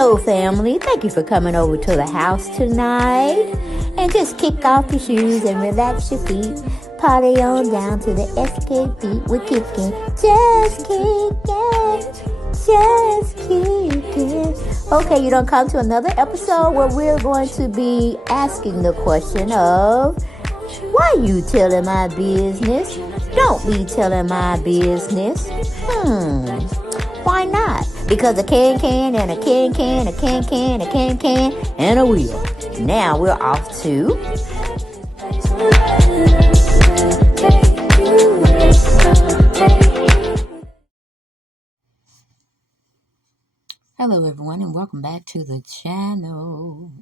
Hello, family. Thank you for coming over to the house tonight. And just kick off your shoes and relax your feet. Party on down to the escape beat. We're kicking, just kicking, just kicking. Okay, you don't come to another episode where we're going to be asking the question of, why you telling my business? Don't be telling my business. Why not? Because a can and a can, a can, a can, and a wheel. Now we're off to... Hello everyone, and welcome back to the channel.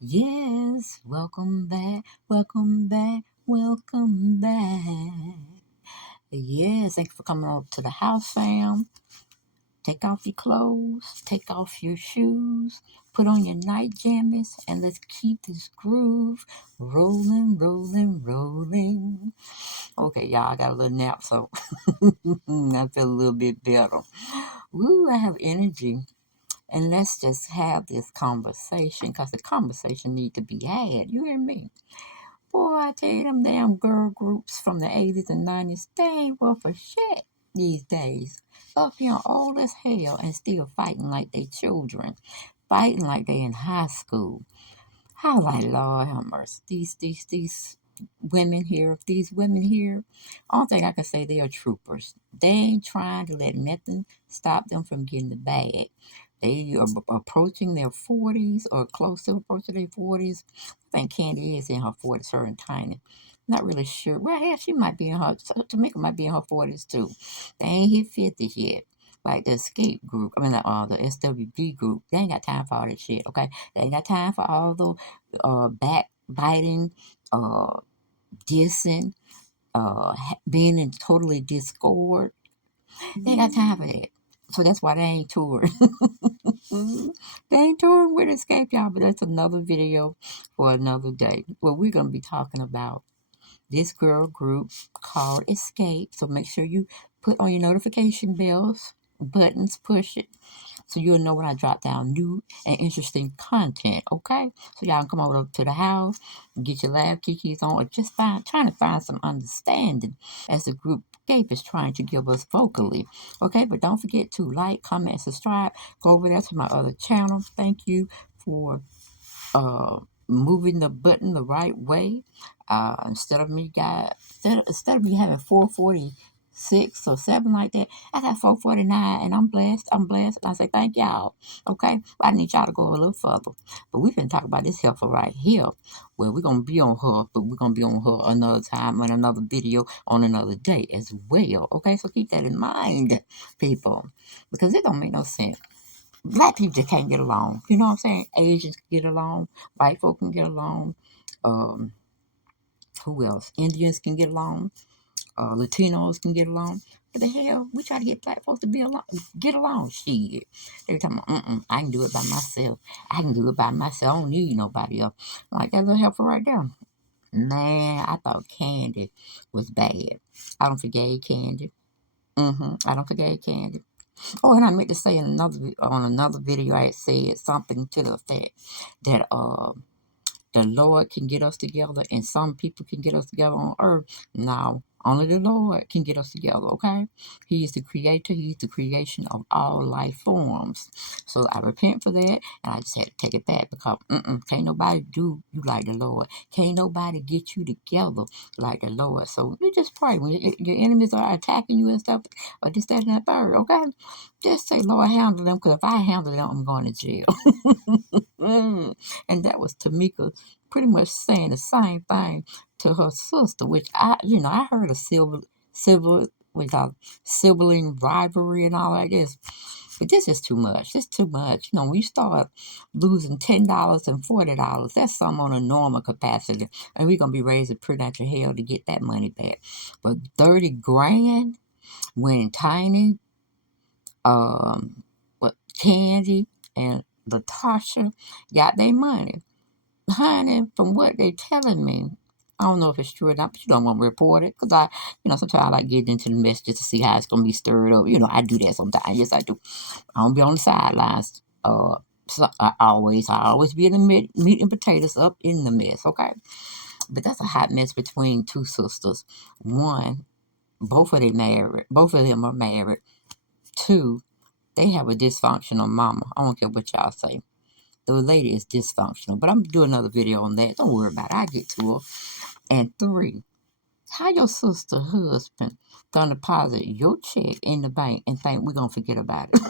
Yes, welcome back, welcome back, welcome back. Yes, thank you for coming over to the house, fam. Take off your clothes, take off your shoes, put on your night jammies, and let's keep this groove rolling, rolling, rolling. Okay, y'all, I got a little nap, so I feel a little bit better. Woo, I have energy. And let's just have this conversation, because the conversation need to be had. You hear me? Boy, I tell you, them damn girl groups from the 80s and 90s, they ain't worth a shit these days. Up here old as hell and still fighting like they children. Fighting like they in high school. How like, Lord have mercy. These women here, I don't think I can say they are troopers. They ain't trying to let nothing stop them from getting the bag. They are approaching their 40s or close to approaching their 40s. I think Candy is in her 40s, her and Tiny. Not really sure. Well, hell, she might be in her, Tamika might be in her 40s too. They ain't hit 50 yet. Like the escape group, the SWB group, they ain't got time for all that shit, okay? They ain't got time for all the backbiting, dissing, being in totally discord. They ain't got time for that. So that's why they ain't touring. They ain't touring with Escape, y'all, but that's another video for another day. Well, we're going to be talking about this girl group called Escape. So make sure you put on your notification bells, buttons, push it, so you'll know when I drop down new and interesting content, okay? So y'all can come over to the house, get your laugh kikis on, or just trying to find some understanding as the group Escape is trying to give us vocally, okay? But don't forget to like, comment, subscribe. Go over there to my other channel. Thank you for moving the button the right way. Instead of me having 446 or 7 like that, I got 449, and I'm blessed. And I say thank y'all. Okay, but I need y'all to go a little further. But we've been talking about this heifer right here. Well, we're gonna be on her, but we're gonna be on her another time in another video on another day as well. Okay, so keep that in mind, people, because it don't make no sense. Black people just can't get along. You know what I'm saying? Asians can get along. White folk can get along. Who else? Indians can get along. Latinos can get along. What the hell? We try to get black folks to get along. Shit. They talking about, I can do it by myself. I don't need nobody else. I'm like, that little helper right there. Man, I thought Candy was bad. I don't forget Candy. I don't forget Candy. Oh, and I meant to say on another video, I had said something to the effect that the Lord can get us together, and some people can get us together on earth. Now, only the Lord can get us together, okay? He is the creator. He is the creation of all life forms. So I repent for that, and I just had to take it back because can't nobody do you like the Lord. Can't nobody get you together like the Lord. So you just pray. When your enemies are attacking you and stuff, or this, that, and that third, okay? Just say, Lord, handle them, because if I handle them, I'm going to jail. And that was Tamika pretty much saying the same thing to her sister, which I heard of sibling rivalry and all like this. But this is too much. It's too much. When you start losing $10 and $40, that's something on a normal capacity. And we're going to be raising pretty much hell to get that money back. But 30 grand when Tiny, Candy, and Latasha got their money. Honey, from what they telling me, I don't know if it's true or not, but you don't want to report it. Because sometimes I like getting into the mess just to see how it's going to be stirred up. I do that sometimes. Yes, I do. I don't be on the sidelines So I always be in the meat and potatoes up in the mess, okay? But that's a hot mess between two sisters. One, both of them are married. Two, they have a dysfunctional mama. I don't care what y'all say. The lady is dysfunctional, but I'm gonna do another video on that. Don't worry about it. I get to her. And three, how your sister husband gonna deposit your check in the bank and think we're gonna forget about it?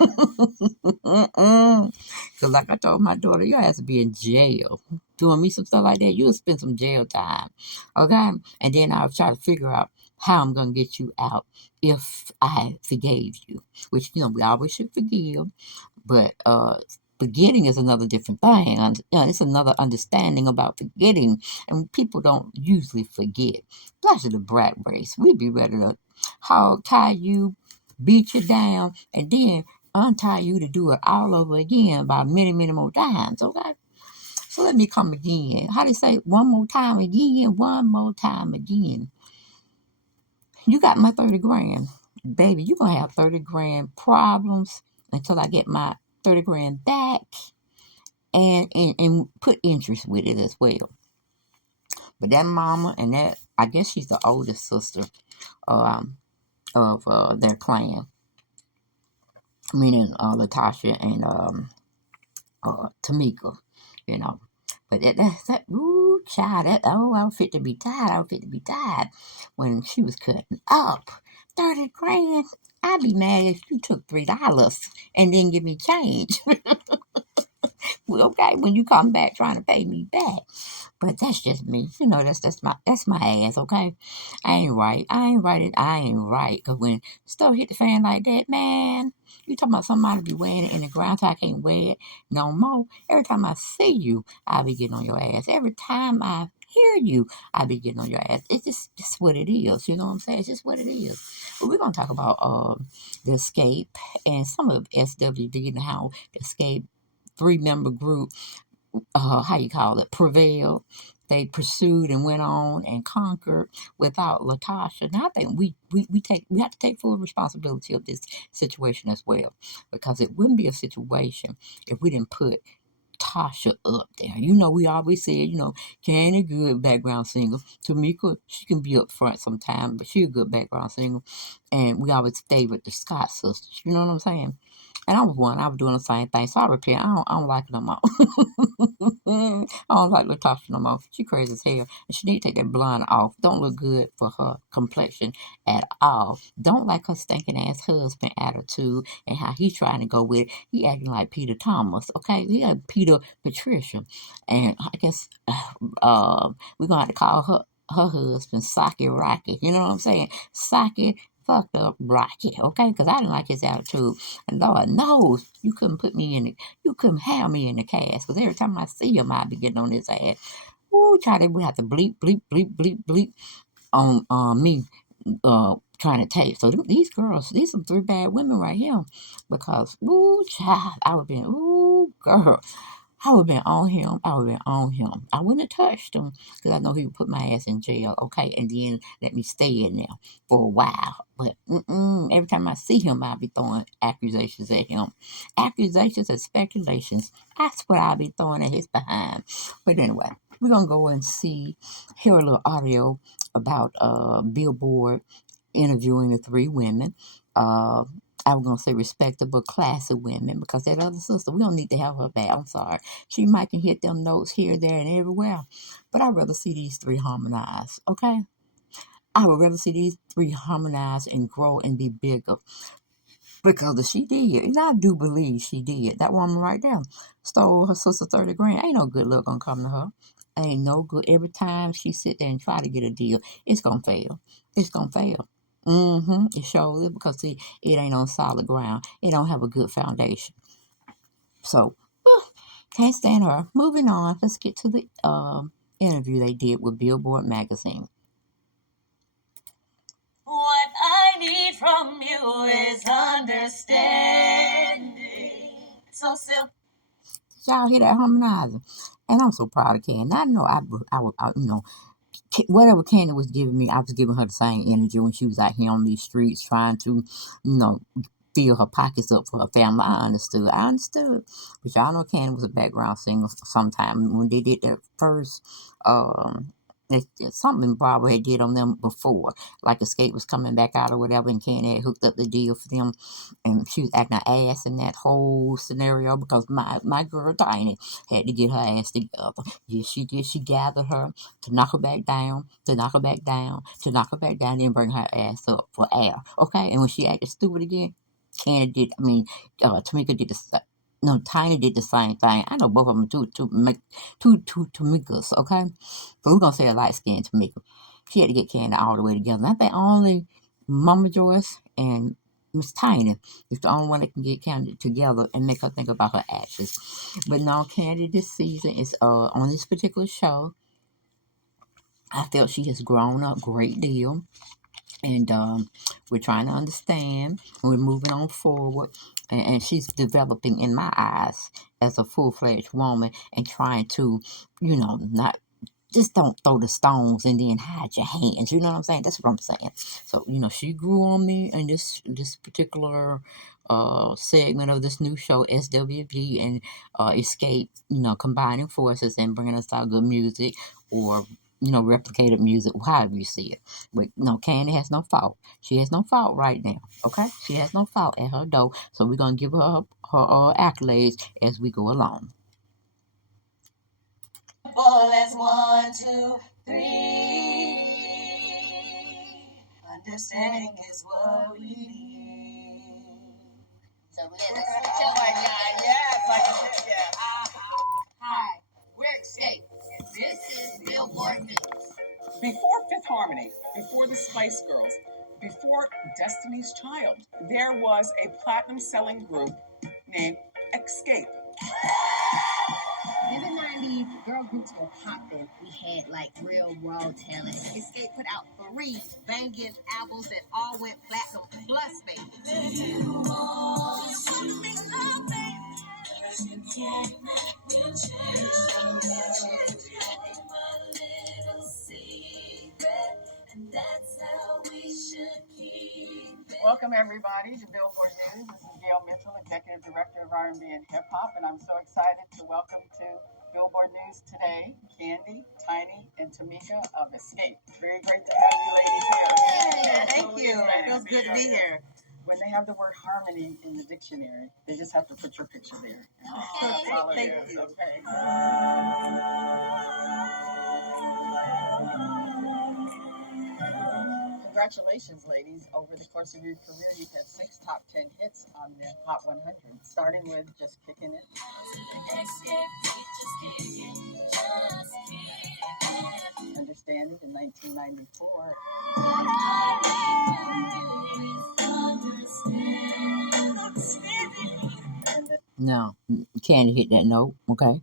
Because like I told my daughter, you has to be in jail doing me some stuff like that. You'll spend some jail time, okay? And then I'll try to figure out how I'm gonna get you out if I forgave you, which we always should forgive, but forgetting is another different thing. It's another understanding about forgetting, and people don't usually forget. Especially the brat race, we'd be ready to hog tie you, beat you down, and then untie you to do it all over again about many, many more times. Okay, so let me come again. How do you say one more time again? One more time again. You got my 30 grand. Baby, you're going to have 30 grand problems until I get my 30 grand back and put interest with it as well. But that mama and that, I guess she's the oldest sister of their clan, meaning Latasha and Tamika, you know. But ooh, child, I was fit to be tied. I was fit to be tied when she was cutting up 30 grand. I'd be mad if you took $3 and didn't give me change. Well, okay, when you come back trying to pay me back. But that's just me. That's my ass, okay? I ain't right. I ain't right. I ain't right. Because when stuff hit the fan like that, man, you talking about somebody be wearing it in the ground so I can't wear it no more. Every time I see you, I be getting on your ass. Every time I hear you, I be getting on your ass. It's just what it is. You know what I'm saying? It's just what it is. But we're going to talk about the Escape and some of SWD and how the Escape three-member group, how you call it, prevailed. They pursued and went on and conquered without Latasha. Now I think we have to take full responsibility of this situation as well, because it wouldn't be a situation if we didn't put Tasha up there. We always said, Candy good background singer. Tamika, she can be up front sometime, but she a good background singer. And we always stay with the Scott sisters. You know what I'm saying? And I was doing the same thing. So I repent. I don't like her no more. I don't like Latasha no more. She crazy as hell. And she need to take that blonde off. Don't look good for her complexion at all. Don't like her stinking ass husband attitude and how he's trying to go with it. He acting like Peter Thomas, okay? He got Peter Patricia. And I guess we're going to have to call her husband Saki Rocky. You know what I'm saying? Saki fucked up Rocky, okay? Because I didn't like his attitude. And Lord knows you couldn't you couldn't have me in the cast. Because every time I see him, I'd be getting on his ass. Ooh, child, they would have to bleep, bleep, bleep, bleep, bleep on me trying to tape. So these girls, these some three bad women right here. Because, ooh, child, I would have been, ooh, girl. I would have been on him. I would have been on him. I wouldn't have touched him because I know he would put my ass in jail, okay, and then let me stay in there for a while. But every time I see him, I'll be throwing accusations at him. Accusations and speculations. That's what I'll be throwing at his behind. But anyway, we're going to go and hear a little audio about Billboard interviewing the three women. I was going to say respectable, classy women, because that other sister, we don't need to have her back. I'm sorry. She might can hit them notes here, there, and everywhere. But I'd rather see these three harmonize, okay? I would rather see these three harmonize and grow and be bigger. Because she did. And I do believe she did. That woman right there stole her sister 30 grand. Ain't no good luck gonna come to her. Ain't no good. Every time she sit there and try to get a deal, it's gonna fail. It's gonna fail. It shows it because see, it ain't on solid ground. It don't have a good foundation. So, can't stand her. Moving on. Let's get to the interview they did with Billboard magazine. What I need from you is understanding. So simple. Y'all hear that harmonizing? And I'm so proud of Candy. I know whatever Candy was giving me, I was giving her the same energy when she was out here on these streets trying to, fill her pockets up for her family. I understood. But y'all know Candy was a background singer sometime when they did their first something Barbara had did on them before. Like Escape was coming back out or whatever, and Candy had hooked up the deal for them, and she was acting her ass in that whole scenario because my girl Tiny had to get her ass together. Yes, she did. She gathered her to knock her back down, to knock her back down, to knock her back down, then bring her ass up for air. Okay, and when she acted stupid again, Candy did. I mean, Tamika did the. No, Tiny did the same thing. I know both of them two Tamikas. Okay, but we're gonna say a light skinned Tamika. She had to get Candy all the way together. And I think only Mama Joyce and Miss Tiny is the only one that can get Candy together and make her think about her actions. But now Candy this season is on this particular show. I felt she has grown up a great deal, and we're trying to understand. We're moving on forward, and she's developing in my eyes as a full-fledged woman and trying to, not just don't throw the stones and then hide your hands. You know what I'm saying? That's what I'm saying. So, she grew on me in this particular segment of this new show, SWV and Escape, combining forces and bringing us out good music or, replicated music, however you see it. But no, Candy has no fault. She has no fault right now. Okay? She has no fault at her door. So we're going to give her accolades as we go along. Bullets, 1, 2, 3. Understanding is what we need. So oh my God, yes, I can do yes. Hi, we're Escape, and this is Billboard News. Before Fifth Harmony, before the Spice Girls, before Destiny's Child, there was a platinum-selling group named Escape. In the 90s, girl groups were popping. We had like real raw talent. Escape put out 3 banging albums that all went platinum plus, baby. Welcome everybody to Billboard News. This is Gail Mitchell, Executive Director of R&B and Hip Hop, and I'm so excited to welcome to Billboard News today, Candy, Tiny, and Tamika of Escape. Very great to have you ladies here. Thank you. It feels good to be here. When they have the word harmony in the dictionary, they just have to put your picture there. Okay. Thank you. Okay. Congratulations, ladies. Over the course of your career, you've had 6 top 10 hits on the Hot 100, starting with Just Kicking It. Understanding in 1994. No, can't hit that note, okay?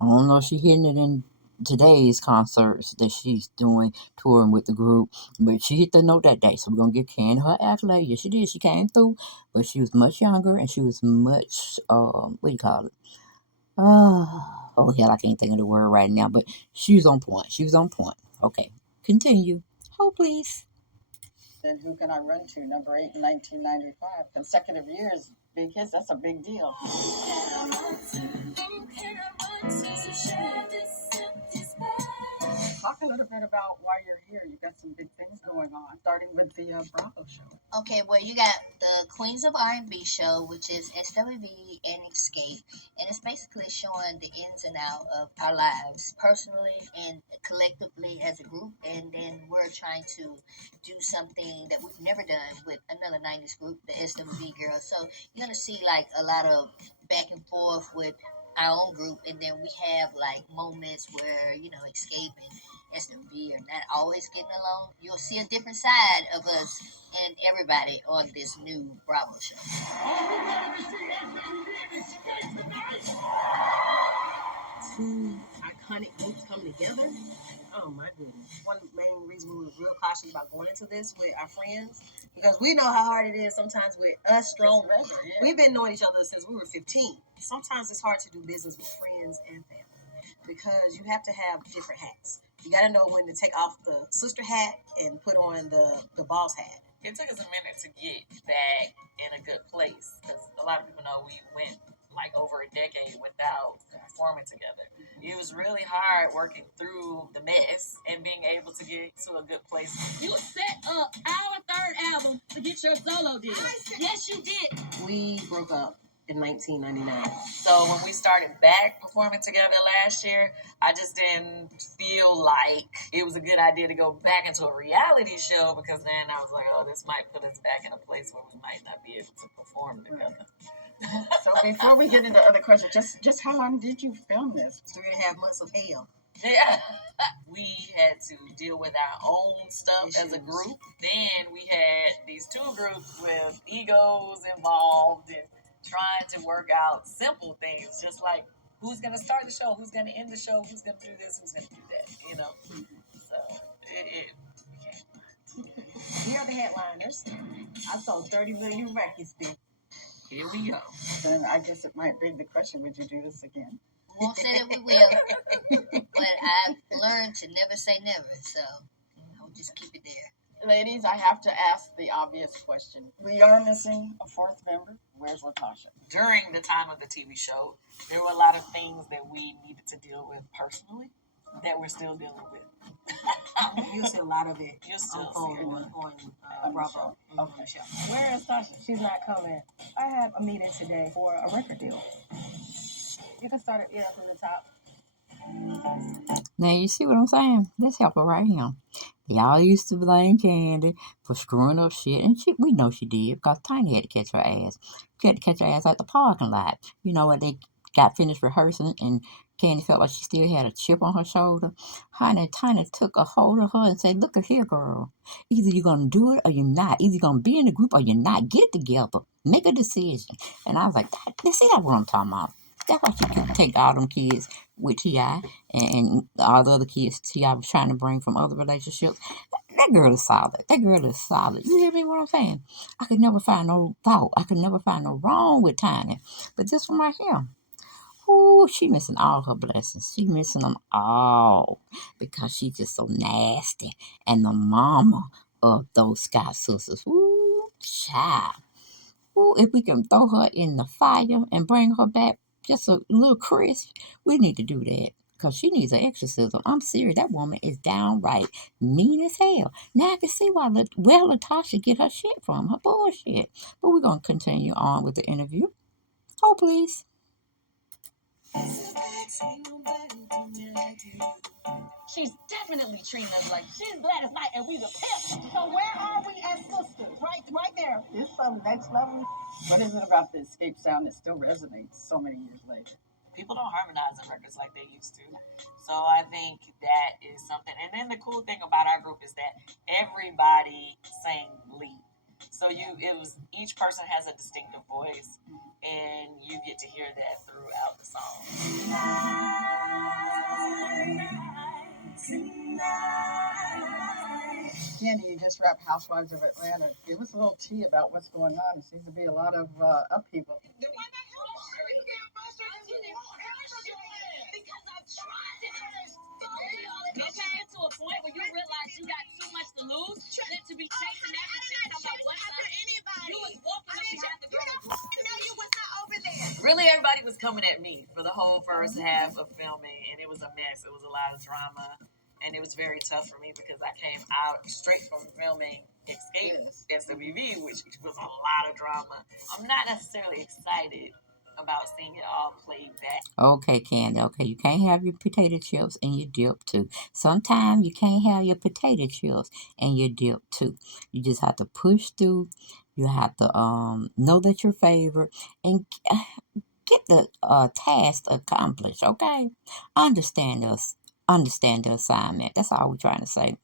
I don't know if she's hitting it in today's concerts that she's doing, touring with the group, but she hit the note that day, so we're gonna give Candy her accolade. Yes, she did. She came through, but she was much younger and she was much, what do you call it? Oh, hell, I can't think of the word right now, but she was on point. She was on point. Okay, continue. Hold, please. Then who can I run to? Number 8 in 1995. Consecutive years, big hits. That's a big deal. Talk a little bit about why you're here. You got some big things going on, starting with the Bravo show. Okay, well, you got the Queens of R&B show, which is SWV and Escape, and it's basically showing the ins and outs of our lives, personally and collectively as a group, and then we're trying to do something that we've never done with another 90s group, the SWV Girls. So you're going to see like a lot of back and forth with our own group, and then we have like moments where, Escape and SWV are not always getting along. You'll see a different side of us and everybody on this new Bravo show. Two iconic groups coming together. Oh my goodness. One main reason we were real cautious about going into this with our friends, because we know how hard it is sometimes with us strong. We've been knowing each other since we were 15. Sometimes it's hard to do business with friends and family because you have to have different hats. You got to know when to take off the sister hat and put on the boss hat. it took us a minute to get back in a good place because a lot of people know we went like over a decade without performing together. It was really hard working through the mess and being able to get to a good place. You set up our third album to get your solo deal. Yes, you did. We broke up in 1999. So when we started back performing together last year, I just didn't feel like it was a good idea to go back into a reality show because then I was like, oh, this might put us back in a place where we might not be able to perform together. So before we get into other questions, just how long did you film this? 3.5 months of hell. Yeah. We had to deal with our own stuff as a group. Then we had these two groups with egos involved and trying to work out simple things, just like who's going to start the show, who's going to end the show, who's going to do this, who's going to do that, you know? So it became We are the headliners. I sold 30 million records. Here we go. Then I guess it might beg the question, would you do this again? We won't say that we will, but I've learned to never say never, so I'll just keep it there. Ladies, I have to ask the obvious question. We are missing a fourth member. Where's LaTocha? During the time of the TV show, there were a lot of things that we needed to deal with personally that we're still dealing with. You'll see a lot of it You'll still unfold see it. on Bravo. Okay. Show. Where is Tasha? She's not coming. I have a meeting today for a record deal. You can start it, from the top. Now you see what I'm saying? This helper right here. Y'all used to blame Candy for screwing up shit, and we know she did because Tiny had to catch her ass. She had to catch her ass at the parking lot. You know when they got finished rehearsing and Candy felt like she still had a chip on her shoulder. Honey, Tiny took a hold of her and said, "Look at here, girl. Either you're gonna do it or you're not. Either you're gonna be in the group or you're not. Get together. Make a decision." And I was like, see, that's what I'm talking about. That's why she could take all them kids with T.I. and all the other kids T.I. was trying to bring from other relationships. That girl is solid. That girl is solid. You hear me what I'm saying? I could never find no fault. I could never find no wrong with Tiny. But this one right here, ooh, she missing all her blessings. She missing them all because she's just so nasty. And the mama of those Scott sisters, ooh, child. Ooh, if we can throw her in the fire and bring her back just a little crisp, we need to do that. Because she needs an exorcism. I'm serious. That woman is downright mean as hell. Now I can see where LaTocha get her shit from, her bullshit. But we're going to continue on with the interview. Oh, please. She's definitely treating us like she's Gladys Knight and we the pimps. So where are we as sisters? Right there. This is some next level. What is it about the escape sound that still resonates so many years later? People don't harmonize in records like they used to. So I think that is something. And then the cool thing about our group is that everybody sang lead. So each person has a distinctive voice, and you get to hear that throughout the song. Candy, you just wrapped Housewives of Atlanta. Give us a little tea about what's going on. There seems to be a lot of upheaval. Don't you get to a point where you realize you got too much to lose to be chasing after chicks talking about what's up? You was walking up behind the girl. No, you was not over there. Really, everybody was coming at me for the whole first half of filming, and it was a mess. It was a lot of drama, and it was very tough for me because I came out straight from filming Escape SWV, which was a lot of drama. I'm not necessarily excited about seeing it all played back. Okay, Candy. Okay, you can't have your potato chips and your dip too. Sometimes you can't have your potato chips and your dip too. You just have to push through. You have to know that you're favored and get the task accomplished. Okay, understand us. Understand the assignment. That's all we're trying to say.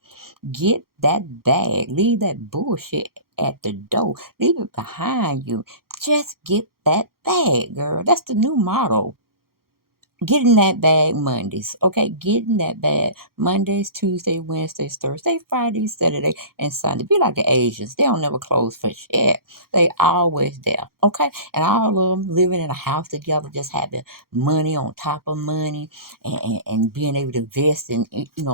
Get that bag. Leave that bullshit at the door. Leave it behind you. Just get that bag, girl. That's the new motto. Get in that bag Mondays, okay? Get in that bag Mondays, Tuesday, Wednesdays, Thursday, Friday, Saturday, and Sunday. Be like the Asians. They don't never close for shit. They always there, okay? And all of them living in a house together, just having money on top of money and being able to invest in,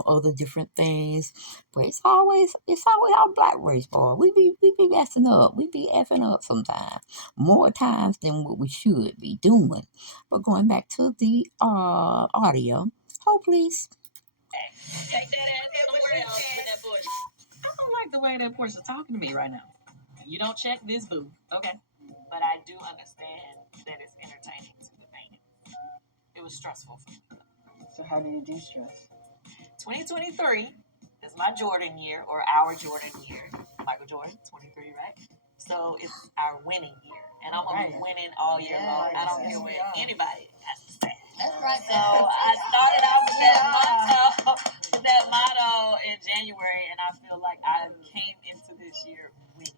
other different things. But it's always our black race, boy. We be messing up. We be effing up sometimes. More times than what we should be doing. But going back to the audio, hold please. Take that ass somewhere else with that bush. I don't like the way that Portia's talking to me right now. You don't check this boo, okay? But I do understand that it's entertaining to the fans. It was stressful for me. So how do you de-stress? 2023 is my Jordan year, or our Jordan year. Michael Jordan, 23, right? So it's our winning year. And I'm going to be winning all year long. I don't care what anybody has to say. That's right. So I started out with that motto in January, and I feel like I came into this year winning.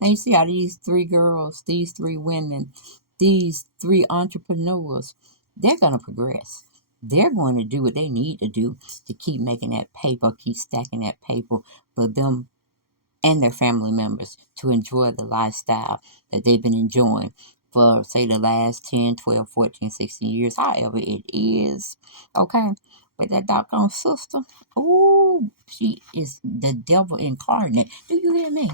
And you see how these three girls, these three women, these three entrepreneurs, they're going to progress. They're going to do what they need to do to keep making that paper, keep stacking that paper for them and their family members to enjoy the lifestyle that they've been enjoying for, say, the last 10, 12, 14, 16 years, however it is. Okay? But that doggone sister, ooh, she is the devil incarnate. Do you hear me?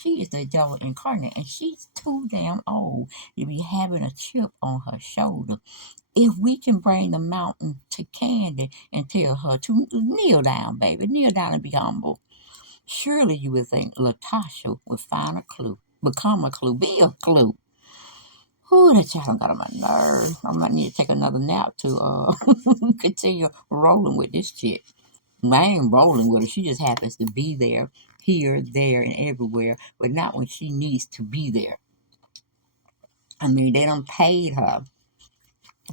She is the devil incarnate, and she's too damn old to be having a chip on her shoulder. If we can bring the mountain to Candy and tell her to kneel down, baby, kneel down and be humble, surely you would think Latasha would find a clue, become a clue, be a clue. Ooh, that child got on my nerves. I might need to take another nap to continue rolling with this chick. I ain't rolling with her. She just happens to be there, here, there, and everywhere, but not when she needs to be there. I mean, they done paid her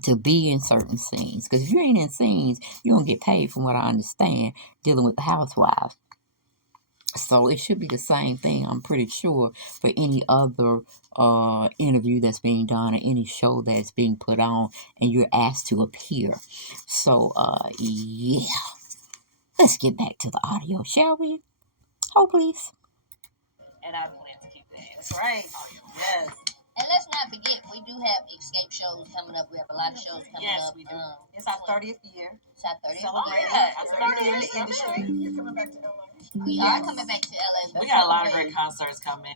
to be in certain scenes. Because if you ain't in scenes, you don't get paid, from what I understand, dealing with the housewives. So it should be the same thing, I'm pretty sure, for any other interview that's being done or any show that's being put on and you're asked to appear. So, yeah. Let's get back to the audio, shall we? Hold, please. And I plan to keep that. That's right. Oh, yes. And let's not forget, we do have escape shows coming up. We have a lot of shows coming up. Yes, we do. It's our 30th year. It's our 30th Celebrating yeah. our 30th year in the industry. You're coming back to LA. We are coming back to LA. We got a lot of great concerts coming.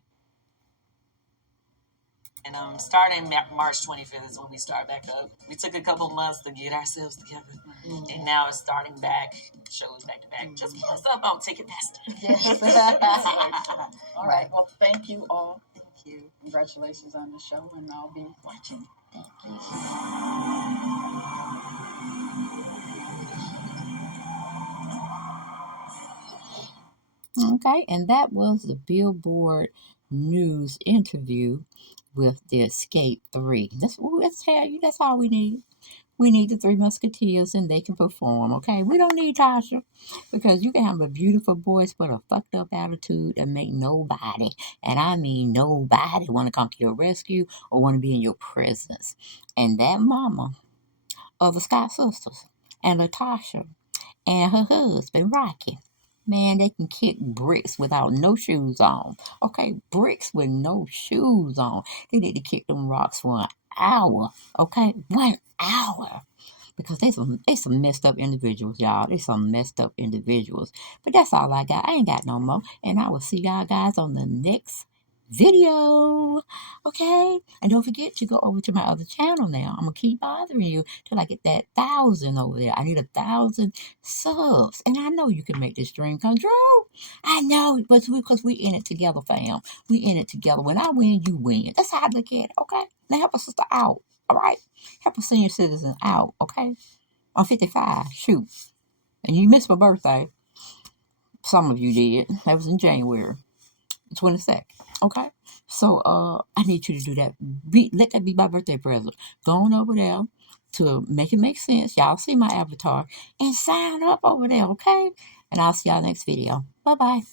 And starting March 25th is when we start back up. We took a couple months to get ourselves together. And now it's starting back, shows back to back. Just hit us up on Ticketmaster. Yes. All right. Well, thank you all. Thank you. Congratulations on the show, and I'll be watching. Thank you. Okay, and that was the Billboard News interview with the Escape 3. That's tell you, that's all we need. We need the Three Musketeers, and they can perform, okay? We don't need Tasha, because you can have a beautiful voice but a fucked up attitude and make nobody, and I mean nobody, want to come to your rescue or want to be in your presence. And that mama of the Scott sisters and Latasha and her husband, Rocky, man, they can kick bricks without no shoes on. Okay, bricks with no shoes on. They need to kick them rocks for an hour. Okay, 1 hour. Because they some messed up individuals, y'all. They some messed up individuals. But that's all I got. I ain't got no more. And I will see y'all guys on the next video. Okay? And don't forget to go over to my other channel now. I'm going to keep bothering you till I get that 1,000 over there. I need 1,000 subs. And I know you can make this dream come true. I know. But because we in it together, fam. We in it together. When I win, you win. That's how I look at it. Okay? Now help a sister out. All right? Help a senior citizen out. Okay? I'm 55. Shoot. And you missed my birthday. Some of you did. That was in January 22nd. Okay? So I need you to do that. Let that be my birthday present. Go on over there to make it make sense. Y'all see my avatar. And sign up over there, okay? And I'll see y'all next video. Bye-bye.